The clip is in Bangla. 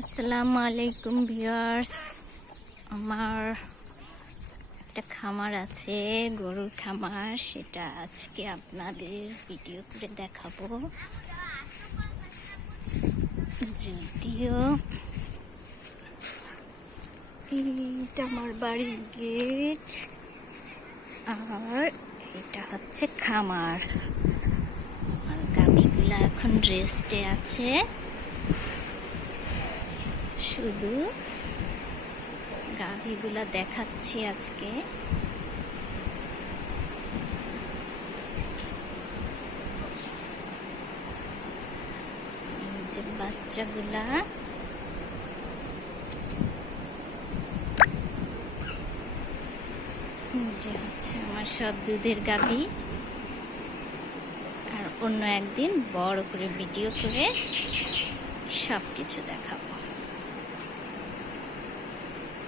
আসসালামু আলাইকুম ভিউয়ার্স। আমার একটা খামার আছে, গরুর খামার। সেটা আজকে আপনাদের ভিডিও করে দেখাবো। যদিও এইটা আমার বাড়ির গেট, আর এটা হচ্ছে খামার। আর গাভীগুলা এখন রেস্টে আছে। শুধু গাভীগুলা দেখাচ্ছি আজকে। এই যে বাচ্চাগুলা, যে হচ্ছে আমার সব দুধের গাভী। আর অন্য একদিন বড় করে ভিডিও করে সব কিছু দেখাবো।